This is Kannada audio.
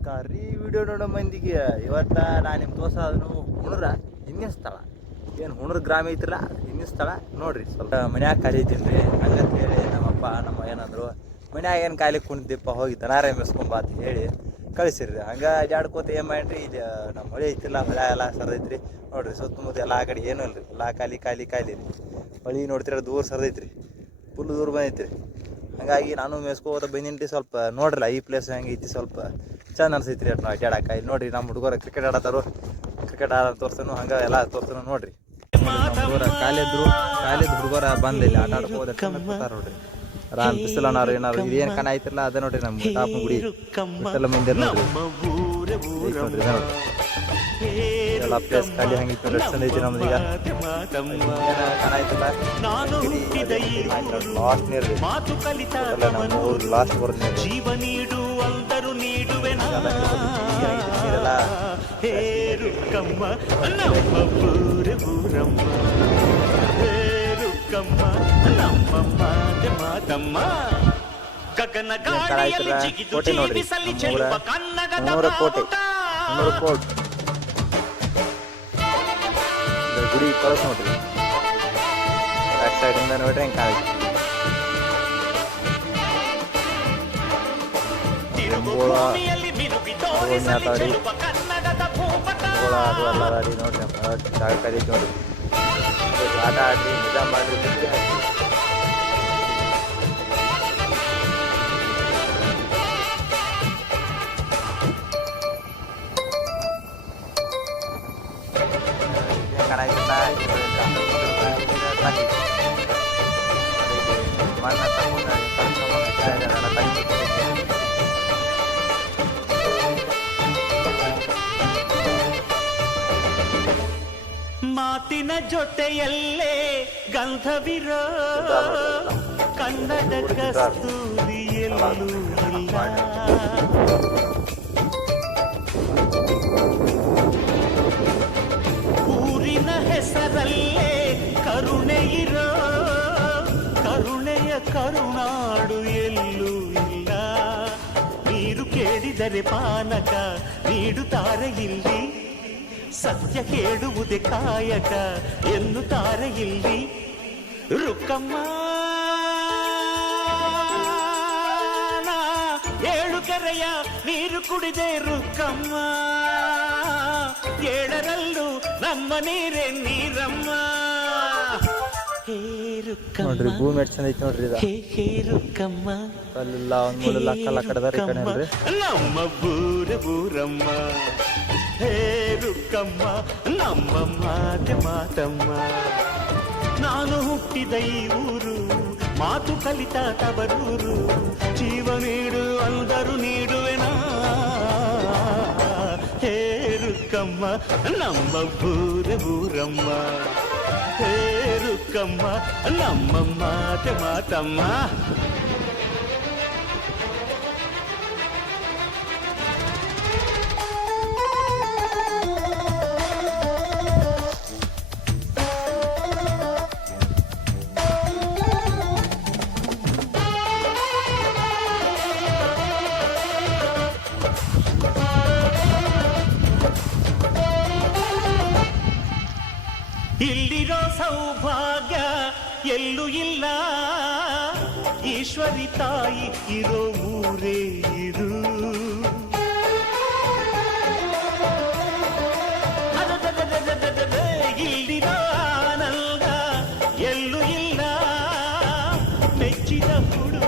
ನಮಸ್ಕಾರ ರೀ. ವಿಡಿಯೋ ನೋಡೋ ಮಂದಿಗೆ ಇವತ್ತ ನಾನು ನಿಮ್ಮ ತೋರ್ಸೋದನು ಹುಣರ ಹಿಂದಿನ ಸ್ಥಳ. ಏನು ಹುಣರ ಗ್ರಾಮ ಐತಿಲ್ಲ ಹಿಂದಿನ ಸ್ಥಳ ನೋಡ್ರಿ. ಸ್ವಲ್ಪ ಮನ್ಯಾಗ ಖಾಲಿ ಇದ್ದೀನಿ ರೀ ಹಂಗಂತ ಹೇಳಿ ನಮ್ಮಪ್ಪ ನಮ್ಮ ಏನಂದ್ರು ಮನ್ಯಾಗ ಏನು ಖಾಲಿ ಕುಣಿದಿಪ್ಪ ಹೋಗಿ ದನಾರ ಮೆಸ್ಕೊಂಬ ಅಂತ ಹೇಳಿ ಕಳಿಸಿರ್ರಿ. ಹಂಗೆ ಅಡ್ಯಾಡ್ಕೋತ ಏನು ಮಾಡಿರಿ. ಇಲ್ಲಿ ನಮ್ಮ ಹೊಳೆ ಐತಿಲ್ಲ, ಹೊಳೆ ಎಲ್ಲ ಸರ್ದೈತ್ರಿ ನೋಡ್ರಿ. ಸುತ್ತಮುತ್ತ ಎಲ್ಲ ಆ ಕಡೆ ಏನೂ ಇಲ್ರಿ, ಎಲ್ಲ ಖಾಲಿ ಖಾಲಿ ಖಾಲಿ ರೀ. ಹೊಳಿ ನೋಡ್ತಿರ ದೂರ ಸರ್ದೈತ್ರಿ, ಫುಲ್ ದೂರ ಬಂದೈತ್ರಿ. ಹಾಗಾಗಿ ನಾನು ಮೇಸ್ಕೋತ ಬಂದಿನಿ ರೀ. ಸ್ವಲ್ಪ ನೋಡ್ರಲ್ಲ ಈ ಪ್ಲೇಸ್ ಹೆಂಗೈತಿ, ಸ್ವಲ್ಪ ಚಂದ ಅನ್ಸೈತಿ ರೀ. ನಾವು ಅಡ್ಡಾಡಕ ಇಲ್ಲಿ ನೋಡ್ರಿ. ನಮ್ಮ ಹುಡುಗರು ಕ್ರಿಕೆಟ್ ಆಡತ್ತಾರು, ಕ್ರಿಕೆಟ್ ಆಡ ತೋರ್ಸನು ಹಂಗೆ ಎಲ್ಲ ತೋರ್ಸನು ನೋಡ್ರಿ. ಹುಡುಗರ ಕಾಲಿದ್ರು ಹುಡುಗರ ಬಂದ ಇಲ್ಲಿ ಆಟ ಆಡ್ಕೋದ ನೋಡ್ರಿ. ರಾಮ್ ಬಿಸಿಲನಾರು ಏನಾರು ಇದೇನು ಕಣ ಐತಿರಲ್ಲ ಅದ ನೋಡ್ರಿ. ನಮ್ಮ ಟಾಪ್ ಗುಡಿ ಎಲ್ಲ ಮಂದಿರ ನೋಡ್ರಿ. ನೋಡ್ರಿ ಎಲ್ಲ ಪ್ಲೇಸ್ ಖಾಲಿ ಹಂಗಿತ್ತು ನೋಡ್ರಿ. ಚಂದ ಐತಿ ನಮ್ದು. ಈಗ ಕಣ ಐತಿಲ್ಲ ಲಾಸ್ಟ್ ನೀರ್ ರೀ. ನಮ್ಮ ಊರ್ ಲಾಸ್ಟ್ ಬರೋದು ನೀರೆಲ್ಲ ಕೋಟೆ ನೋಡ್ರಿ. ನೂರ ಕೋಟೆ ಗುಡಿ ಕಳಸ್ ನೋಡ್ರಿ. ಬ್ಯಾಕ್ ಸೈಡ್ ಇಂದ ನೋಡ್ರಿ ಹೆಂಗ್ ಕಾಣೈತಿ. ಮಾತಾಡಿ ಅದು ಎಲ್ಲ ಅದಾರಿ ನೋಡ್ರಿ. ಜಾಗ ಕರೀತಿ ನೋಡ್ರಿ. ಆಟ ಆಡ್ರಿ, ಮಜಾ ಮಾಡ್ರಿ. ಮಾತಿನ ಜೊತೆಯಲ್ಲೇ ಗಂಧವಿರೋ ಕನ್ನಡ ಕಸ್ತೂರಿಯಲ್ಲೂ ಇಲ್ಲ. ಊರಿನ ಹೆಸರಲ್ಲೇ ಕರುಣೆ ಇರೋ ಕರುಣೆಯ ಕರುನಾಡು ಎಲ್ಲೂ ಇಲ್ಲ. ನೀರು ಕೇಳಿದರೆ ಪಾನಕ ನೀಡುತ್ತಾರೆ ಇಲ್ಲಿ, ಸತ್ಯ ಕೇಳುವುದೇ ಕಾಯಕ ಎನ್ನುತ್ತಾರೆ ಇಲ್ಲಿ. ರುಕ್ಕಮ್ಮ ಏಳು ಕೆರೆಯ ನೀರು ಕುಡಿದೆ ರುಕ್ಕಮ್ಮ, ಏಳರಲ್ಲೂ ನಮ್ಮ ನೀರೇ ನೀರಮ್ಮ. ನೋಡ್ರಿ ಭೂಮಿ ಎಷ್ಟು ಚಂದ ಐತಿ ನೋಡ್ರಿ. ಹೇ ರುಕ್ಕಮ್ಮ ಕಲ್ಲ ಒಂದ್ ಮೂಲೆಲ್ಲ ಕಲ್ಲ ಕಡದಾರ ನಮ್ಮ ಬೂರಮ್ಮ. ಹೇ ರುಕ್ಕಮ್ಮ ನಮ್ಮ ಮಾತೆ ಮಾತಮ್ಮ. ನಾನು ಹುಟ್ಟಿದ ಈ ಊರು, ಮಾತು ಕಲಿತ ತವರೂರು. ಜೀವ ನೀಡು ಅಂದರು ನೀಡುವೆನಾ. ಹೇ ರುಕ್ಕಮ್ಮ ನಮ್ಮ ಬೂರಮ್ಮ. ಹೇ ರುಕ್ಕಮ್ಮ ನಮ್ಮ ಮಾತೆ ಮಾತಮ್ಮ. ಇಲ್ಲಿರೋ ಸೌಭಾಗ್ಯ ಎಲ್ಲೂ ಇಲ್ಲ, ಈಶ್ವರಿ ತಾಯಿ ಇರೋ ಊರೇ ಇರು. ಇಲ್ಲಿರೋ ಆನಂದ ಎಲ್ಲೂ ಇಲ್ಲ, ಮೆಚ್ಚಿದ ಹುಡು